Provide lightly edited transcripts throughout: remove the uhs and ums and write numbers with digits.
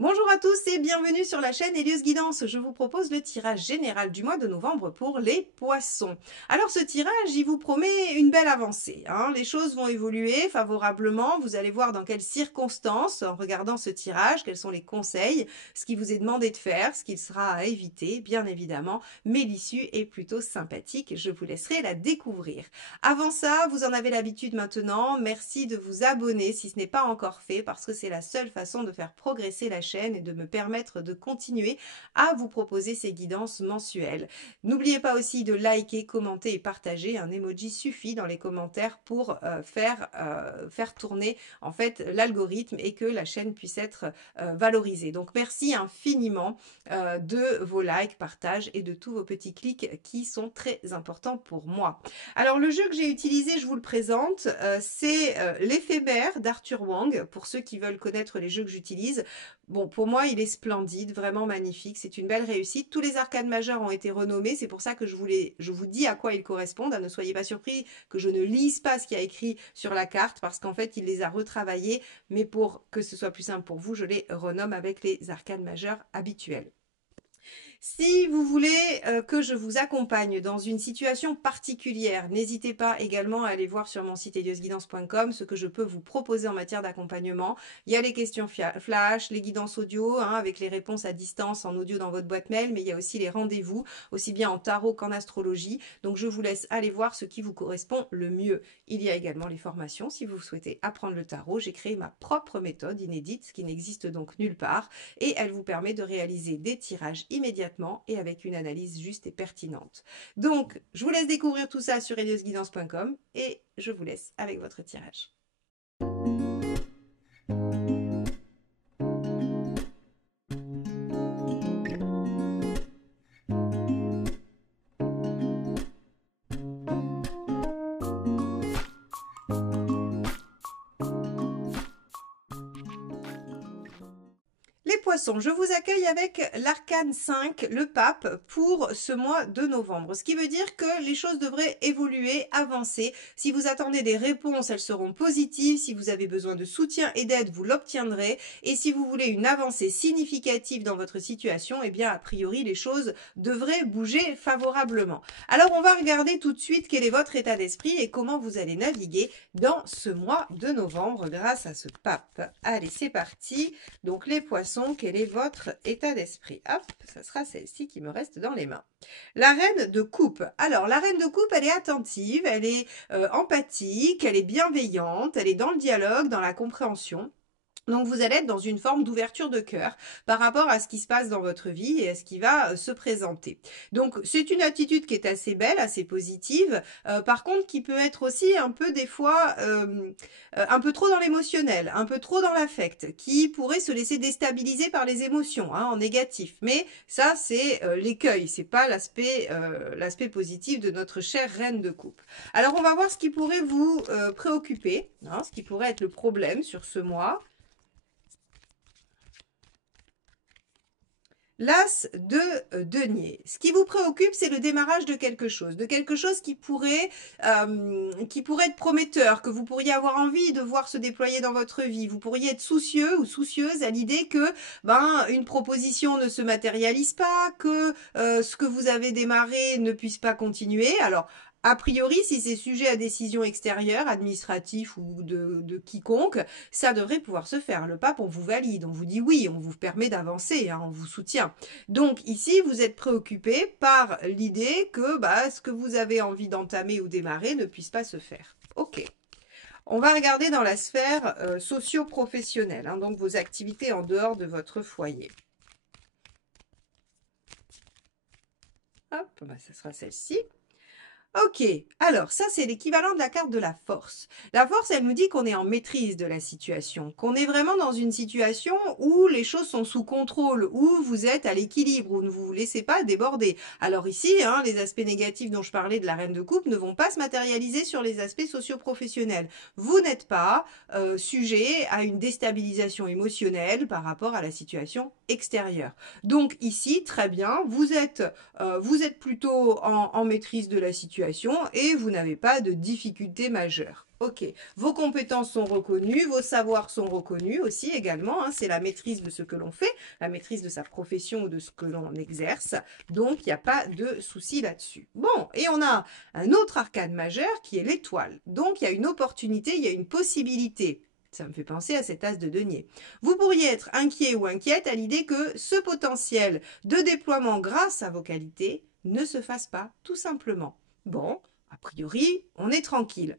Bonjour à tous et bienvenue sur la chaîne Hélios Guidance. Je vous propose le tirage général du mois de novembre pour les poissons. Alors ce tirage, il vous promet une belle avancée, hein. Les choses vont évoluer favorablement. Vous allez voir dans quelles circonstances, en regardant ce tirage, quels sont les conseils, ce qui vous est demandé de faire, ce qu'il sera à éviter, bien évidemment. Mais l'issue est plutôt sympathique. Je vous laisserai la découvrir. Avant ça, vous en avez l'habitude maintenant. Merci de vous abonner si ce n'est pas encore fait parce que c'est la seule façon de faire progresser la chaîne et de me permettre de continuer à vous proposer ces guidances mensuelles. N'oubliez pas aussi de liker, commenter et partager. Un emoji suffit dans les commentaires pour faire tourner en fait l'algorithme et que la chaîne puisse être valorisée. Donc merci infiniment de vos likes, partages et de tous vos petits clics qui sont très importants pour moi. Alors le jeu que j'ai utilisé, je vous le présente, c'est l'éphémère d'Arthur Wang, pour ceux qui veulent connaître les jeux que j'utilise. Bon, pour moi, il est splendide, vraiment magnifique, c'est une belle réussite. Tous les arcanes majeures ont été renommés, c'est pour ça que je vous dis à quoi ils correspondent. Ne soyez pas surpris que je ne lise pas ce qu'il y a écrit sur la carte, parce qu'en fait, il les a retravaillés, mais pour que ce soit plus simple pour vous, je les renomme avec les arcanes majeures habituelles. Si vous voulez que je vous accompagne dans une situation particulière, n'hésitez pas également à aller voir sur mon site heliosguidance.com ce que je peux vous proposer en matière d'accompagnement. Il y a les questions flash, les guidances audio, hein, avec les réponses à distance en audio dans votre boîte mail, mais il y a aussi les rendez-vous, aussi bien en tarot qu'en astrologie. Donc je vous laisse aller voir ce qui vous correspond le mieux. Il y a également les formations. Si vous souhaitez apprendre le tarot, j'ai créé ma propre méthode inédite, qui n'existe donc nulle part, et elle vous permet de réaliser des tirages immédiatement et avec une analyse juste et pertinente. Donc, je vous laisse découvrir tout ça sur heliosguidance.com et je vous laisse avec votre tirage. Les poissons, je vous accueille avec l'arcane 5, le pape, pour ce mois de novembre. Ce qui veut dire que les choses devraient évoluer, avancer. Si vous attendez des réponses, elles seront positives. Si vous avez besoin de soutien et d'aide, vous l'obtiendrez. Et si vous voulez une avancée significative dans votre situation, eh bien, a priori, les choses devraient bouger favorablement. Alors, on va regarder tout de suite quel est votre état d'esprit et comment vous allez naviguer dans ce mois de novembre grâce à ce pape. Allez, c'est parti. Donc, les poissons, quel est votre état d'esprit? Hop, ça sera celle-ci qui me reste dans les mains. La reine de coupe. Alors, la reine de coupe, elle est attentive, elle est empathique, elle est bienveillante, elle est dans le dialogue, dans la compréhension. Donc vous allez être dans une forme d'ouverture de cœur par rapport à ce qui se passe dans votre vie et à ce qui va se présenter. Donc c'est une attitude qui est assez belle, assez positive, par contre qui peut être aussi un peu des fois un peu trop dans l'émotionnel, un peu trop dans l'affect, qui pourrait se laisser déstabiliser par les émotions, hein, en négatif. Mais ça c'est l'écueil, c'est pas l'aspect positif de notre chère reine de coupe. Alors on va voir ce qui pourrait vous préoccuper, hein, ce qui pourrait être le problème sur ce mois. L'as de denier. Ce qui vous préoccupe, c'est le démarrage de quelque chose qui pourrait être prometteur, que vous pourriez avoir envie de voir se déployer dans votre vie. Vous pourriez être soucieux ou soucieuse à l'idée que une proposition ne se matérialise pas, que ce que vous avez démarré ne puisse pas continuer. Alors, a priori, si c'est sujet à décision extérieure, administratif ou de quiconque, ça devrait pouvoir se faire. Le pape, on vous valide, on vous dit oui, on vous permet d'avancer, hein, on vous soutient. Donc ici, vous êtes préoccupé par l'idée que ce que vous avez envie d'entamer ou démarrer ne puisse pas se faire. Ok. On va regarder dans la sphère socio-professionnelle, hein, donc vos activités en dehors de votre foyer. Hop, ça sera celle-ci. Ok, alors ça c'est l'équivalent de la carte de la force. La force, elle nous dit qu'on est en maîtrise de la situation, qu'on est vraiment dans une situation où les choses sont sous contrôle, où vous êtes à l'équilibre, où ne vous laissez pas déborder. Alors ici, hein, les aspects négatifs dont je parlais de la reine de coupe ne vont pas se matérialiser sur les aspects socio-professionnels. Vous n'êtes pas sujet à une déstabilisation émotionnelle par rapport à la situation extérieure. Donc ici, très bien, vous êtes plutôt en maîtrise de la situation, situation et vous n'avez pas de difficultés majeures. Ok, vos compétences sont reconnues, vos savoirs sont reconnus aussi également, hein, c'est la maîtrise de ce que l'on fait, la maîtrise de sa profession ou de ce que l'on exerce, donc il n'y a pas de souci là-dessus. Bon, et on a un autre arcane majeur qui est l'étoile, donc il y a une opportunité, il y a une possibilité. Ça me fait penser à cet as de denier. Vous pourriez être inquiet ou inquiète à l'idée que ce potentiel de déploiement grâce à vos qualités ne se fasse pas, tout simplement. Bon, a priori, on est tranquille.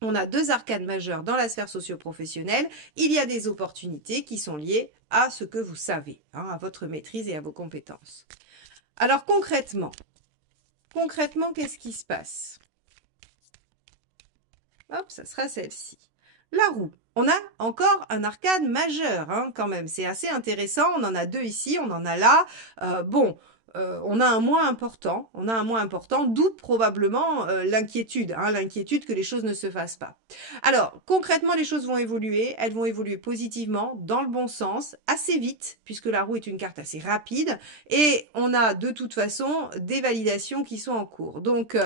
On a deux arcanes majeures dans la sphère socio-professionnelle. Il y a des opportunités qui sont liées à ce que vous savez, hein, à votre maîtrise et à vos compétences. Alors concrètement, qu'est-ce qui se passe? Hop, ça sera celle-ci. La roue. On a encore un arcane majeur, hein, quand même. C'est assez intéressant. On en a deux ici, on en a là. On a un moins important. D'où probablement l'inquiétude, hein, l'inquiétude que les choses ne se fassent pas. Alors, concrètement, les choses vont évoluer. Elles vont évoluer positivement, dans le bon sens, assez vite, puisque la roue est une carte assez rapide. Et on a de toute façon des validations qui sont en cours. Donc,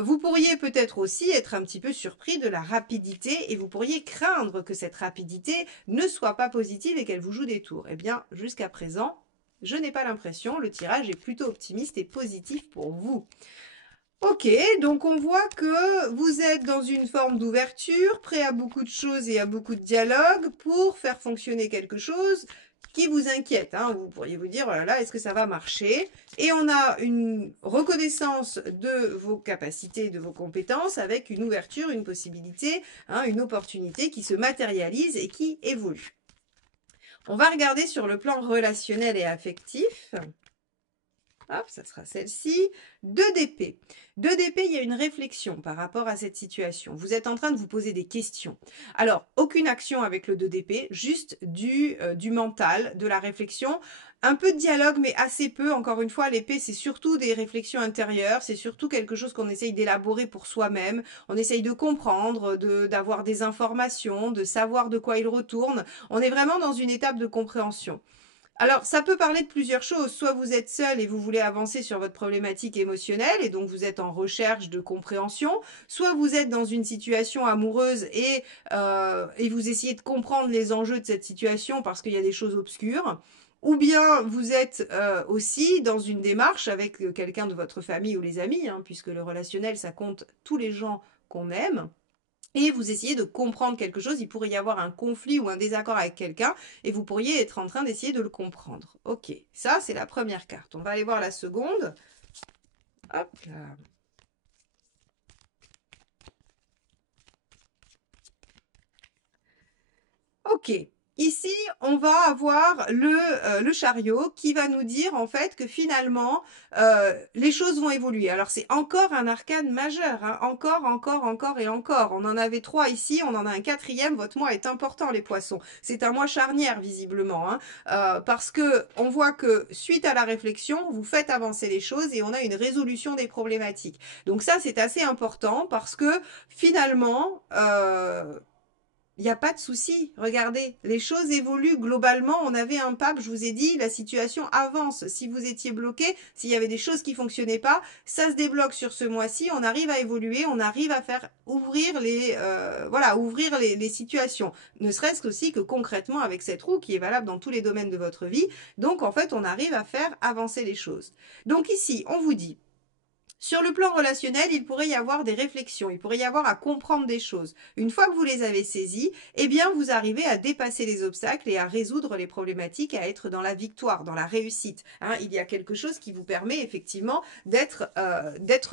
vous pourriez peut-être aussi être un petit peu surpris de la rapidité et vous pourriez craindre que cette rapidité ne soit pas positive et qu'elle vous joue des tours. Eh bien, jusqu'à présent, je n'ai pas l'impression. Le tirage est plutôt optimiste et positif pour vous. Ok, donc on voit que vous êtes dans une forme d'ouverture, prêt à beaucoup de choses et à beaucoup de dialogues pour faire fonctionner quelque chose qui vous inquiète. Hein. Vous pourriez vous dire, oh là là, est-ce que ça va marcher? Et on a une reconnaissance de vos capacités, de vos compétences, avec une ouverture, une possibilité, hein, une opportunité qui se matérialise et qui évolue. On va regarder sur le plan relationnel et affectif. Hop, ça sera celle-ci. 2 d'épée. 2 d'épée, il y a une réflexion par rapport à cette situation. Vous êtes en train de vous poser des questions. Alors, aucune action avec le 2 d'épée, juste du mental, de la réflexion. Un peu de dialogue, mais assez peu. Encore une fois, l'épée, c'est surtout des réflexions intérieures. C'est surtout quelque chose qu'on essaye d'élaborer pour soi-même. On essaye de comprendre, d'avoir des informations, de savoir de quoi il retourne. On est vraiment dans une étape de compréhension. Alors, ça peut parler de plusieurs choses. Soit vous êtes seul et vous voulez avancer sur votre problématique émotionnelle et donc vous êtes en recherche de compréhension. Soit vous êtes dans une situation amoureuse et vous essayez de comprendre les enjeux de cette situation parce qu'il y a des choses obscures. Ou bien vous êtes aussi dans une démarche avec quelqu'un de votre famille ou les amis, hein, puisque le relationnel, ça compte tous les gens qu'on aime. Et vous essayez de comprendre quelque chose, il pourrait y avoir un conflit ou un désaccord avec quelqu'un, et vous pourriez être en train d'essayer de le comprendre. Ok, ça c'est la première carte. On va aller voir la seconde. Hop là. Ok, ici on va avoir le chariot qui va nous dire en fait que finalement les choses vont évoluer. Alors c'est encore un arcane majeur, hein. Encore et encore. On en avait 3 ici, on en a un 4e. Votre mois est important les poissons. C'est un mois charnière visiblement, hein, parce que on voit que suite à la réflexion, vous faites avancer les choses et on a une résolution des problématiques. Donc ça c'est assez important parce que finalement il n'y a pas de souci. Regardez, les choses évoluent globalement. On avait un pape, je vous ai dit, la situation avance. Si vous étiez bloqué, s'il y avait des choses qui fonctionnaient pas, ça se débloque sur ce mois-ci. On arrive à évoluer, on arrive à faire ouvrir les situations. Ne serait-ce qu'aussi que concrètement avec cette roue qui est valable dans tous les domaines de votre vie. Donc en fait, on arrive à faire avancer les choses. Donc ici, on vous dit, sur le plan relationnel, il pourrait y avoir des réflexions, il pourrait y avoir à comprendre des choses. Une fois que vous les avez saisies, eh bien, vous arrivez à dépasser les obstacles et à résoudre les problématiques, à être dans la victoire, dans la réussite. Hein, il y a quelque chose qui vous permet effectivement d'être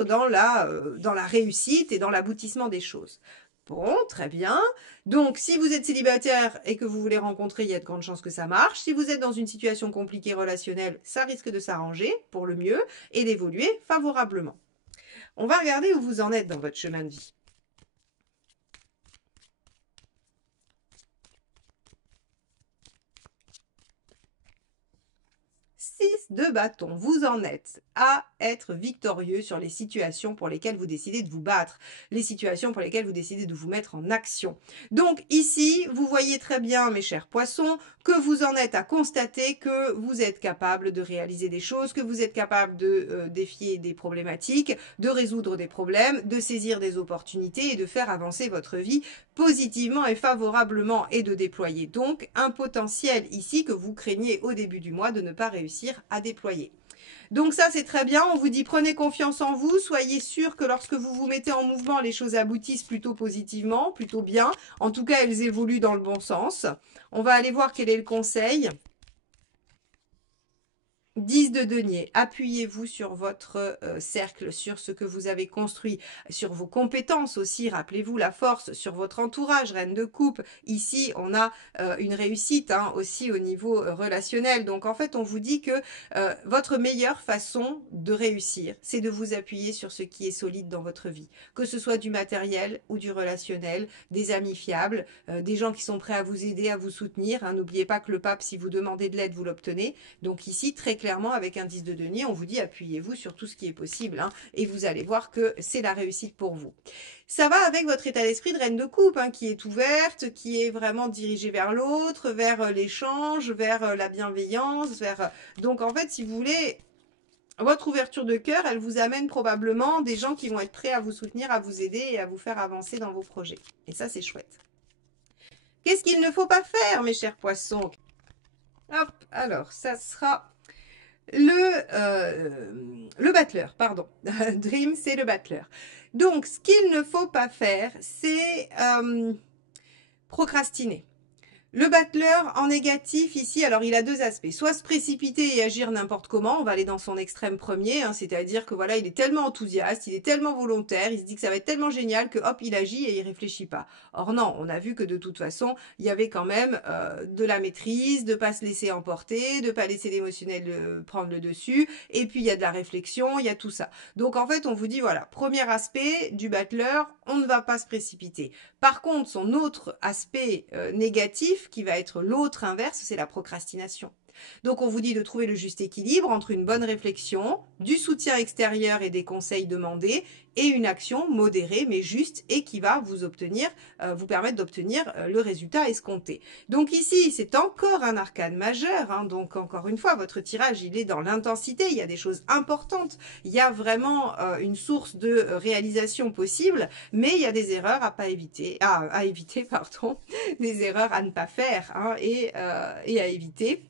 dans la réussite et dans l'aboutissement des choses. Bon, très bien. Donc, si vous êtes célibataire et que vous voulez rencontrer, il y a de grandes chances que ça marche. Si vous êtes dans une situation compliquée relationnelle, ça risque de s'arranger pour le mieux et d'évoluer favorablement. On va regarder où vous en êtes dans votre chemin de vie. 6 de bâton. Vous en êtes à être victorieux sur les situations pour lesquelles vous décidez de vous battre, les situations pour lesquelles vous décidez de vous mettre en action. Donc ici, vous voyez très bien, mes chers poissons, que vous en êtes à constater que vous êtes capable de réaliser des choses, que vous êtes capable de défier des problématiques, de résoudre des problèmes, de saisir des opportunités et de faire avancer votre vie positivement et favorablement et de déployer donc un potentiel ici que vous craignez au début du mois de ne pas réussir à déployer. Donc ça, c'est très bien. On vous dit prenez confiance en vous. Soyez sûr que lorsque vous vous mettez en mouvement, les choses aboutissent plutôt positivement, plutôt bien. En tout cas, elles évoluent dans le bon sens. On va aller voir quel est le conseil. 10 de denier, appuyez-vous sur votre cercle, sur ce que vous avez construit, sur vos compétences aussi, rappelez-vous la force, sur votre entourage, reine de coupe. Ici, on a une réussite hein, aussi au niveau relationnel. Donc en fait, on vous dit que votre meilleure façon de réussir, c'est de vous appuyer sur ce qui est solide dans votre vie. Que ce soit du matériel ou du relationnel, des amis fiables, des gens qui sont prêts à vous aider, à vous soutenir. Hein. N'oubliez pas que le pape, si vous demandez de l'aide, vous l'obtenez. Donc ici, très clairement, avec un 10 de denier, on vous dit appuyez-vous sur tout ce qui est possible hein, et vous allez voir que c'est la réussite pour vous. Ça va avec votre état d'esprit de reine de coupe hein, qui est ouverte, qui est vraiment dirigée vers l'autre, vers l'échange, vers la bienveillance, vers... Donc en fait, si vous voulez... Votre ouverture de cœur, elle vous amène probablement des gens qui vont être prêts à vous soutenir, à vous aider et à vous faire avancer dans vos projets. Et ça, c'est chouette. Qu'est-ce qu'il ne faut pas faire, mes chers poissons? Hop, alors, ça sera... le battleur, pardon. Dream, c'est le battleur. Donc, ce qu'il ne faut pas faire, c'est procrastiner. Le battleur en négatif ici, alors il a deux aspects. Soit se précipiter et agir n'importe comment, on va aller dans son extrême premier, hein, c'est-à-dire que voilà, il est tellement enthousiaste, il est tellement volontaire, il se dit que ça va être tellement génial que hop, il agit et il réfléchit pas. Or non, on a vu que de toute façon, il y avait quand même de la maîtrise, de pas se laisser emporter, de pas laisser l'émotionnel prendre le dessus, et puis il y a de la réflexion, il y a tout ça. Donc en fait, on vous dit voilà, premier aspect du battleur, on ne va pas se précipiter. Par contre, son autre aspect négatif, qui va être l'autre inverse, c'est la procrastination. Donc on vous dit de trouver le juste équilibre entre une bonne réflexion, du soutien extérieur et des conseils demandés, et une action modérée mais juste et qui va vous permettre d'obtenir le résultat escompté. Donc ici, c'est encore un arcane majeur, hein, donc encore une fois, votre tirage, il est dans l'intensité, il y a des choses importantes, il y a vraiment une source de réalisation possible, mais il y a des erreurs à éviter, pardon, des erreurs à ne pas faire hein, et à éviter.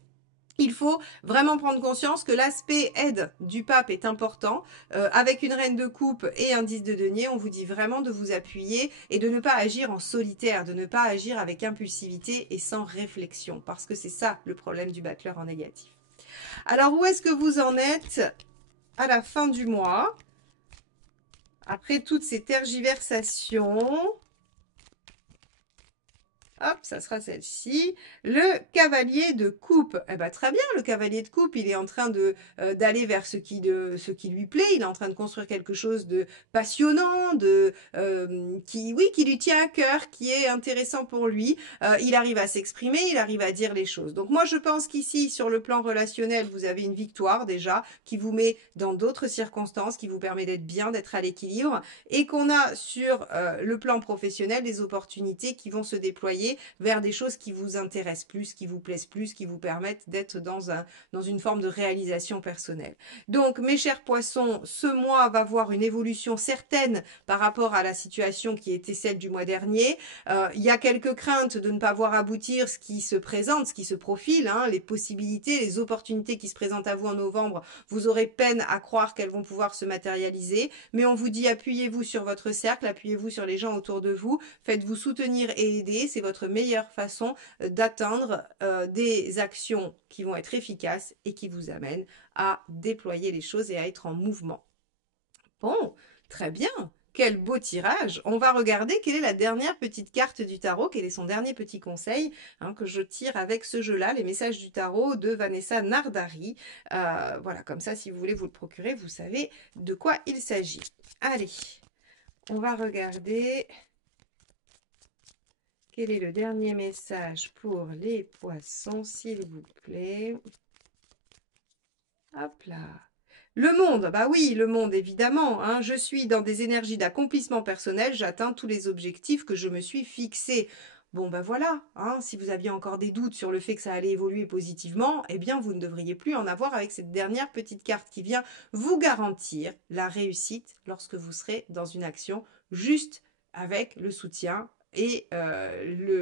Il faut vraiment prendre conscience que l'aspect aide du pape est important. Avec une reine de coupe et un 10 de denier, on vous dit vraiment de vous appuyer et de ne pas agir en solitaire, de ne pas agir avec impulsivité et sans réflexion, parce que c'est ça le problème du battleur en négatif. Alors, où est-ce que vous en êtes à la fin du mois, après toutes ces tergiversations? Hop, ça sera celle-ci. Le cavalier de coupe. Eh ben, très bien, le cavalier de coupe, il est en train d'aller vers ce qui lui plaît. Il est en train de construire quelque chose de passionnant, qui lui tient à cœur, qui est intéressant pour lui. Il arrive à s'exprimer, il arrive à dire les choses. Donc moi, je pense qu'ici, sur le plan relationnel, vous avez une victoire déjà, qui vous met dans d'autres circonstances, qui vous permet d'être bien, d'être à l'équilibre, et qu'on a sur le plan professionnel des opportunités qui vont se déployer vers des choses qui vous intéressent plus, qui vous plaisent plus, qui vous permettent d'être dans une forme de réalisation personnelle. Donc, mes chers poissons, ce mois va voir une évolution certaine par rapport à la situation qui était celle du mois dernier. Il y a quelques craintes de ne pas voir aboutir ce qui se présente, ce qui se profile, hein, les possibilités, les opportunités qui se présentent à vous en novembre. Vous aurez peine à croire qu'elles vont pouvoir se matérialiser, mais on vous dit appuyez-vous sur votre cercle, appuyez-vous sur les gens autour de vous, faites-vous soutenir et aider, c'est votre meilleure façon d'atteindre des actions qui vont être efficaces et qui vous amènent à déployer les choses et à être en mouvement. Bon, très bien. Quel beau tirage. On va regarder quelle est la dernière petite carte du tarot, quel est son dernier petit conseil hein, que je tire avec ce jeu-là, les messages du tarot de Vanessa Nardari. Voilà, comme ça, si vous voulez vous le procurer, vous savez de quoi il s'agit. Allez, on va regarder... Quel est le dernier message pour les poissons, s'il vous plaît? Hop là. Le monde, bah oui, le monde, évidemment, hein. Je suis dans des énergies d'accomplissement personnel, j'atteins tous les objectifs que je me suis fixés. Bon, bah voilà, hein, si vous aviez encore des doutes sur le fait que ça allait évoluer positivement, eh bien, vous ne devriez plus en avoir avec cette dernière petite carte qui vient vous garantir la réussite lorsque vous serez dans une action juste avec le soutien et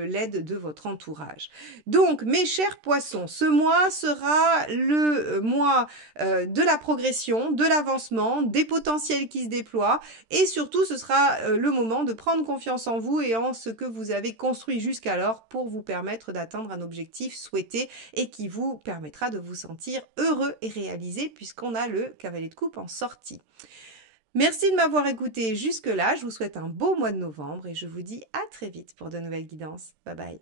l'aide de votre entourage. Donc, mes chers poissons, ce mois sera le mois de la progression, de l'avancement, des potentiels qui se déploient et surtout ce sera le moment de prendre confiance en vous et en ce que vous avez construit jusqu'alors pour vous permettre d'atteindre un objectif souhaité et qui vous permettra de vous sentir heureux et réalisé puisqu'on a le cavalier de coupe en sortie. Merci de m'avoir écouté jusque-là, je vous souhaite un beau mois de novembre et je vous dis à très vite pour de nouvelles guidances. Bye bye.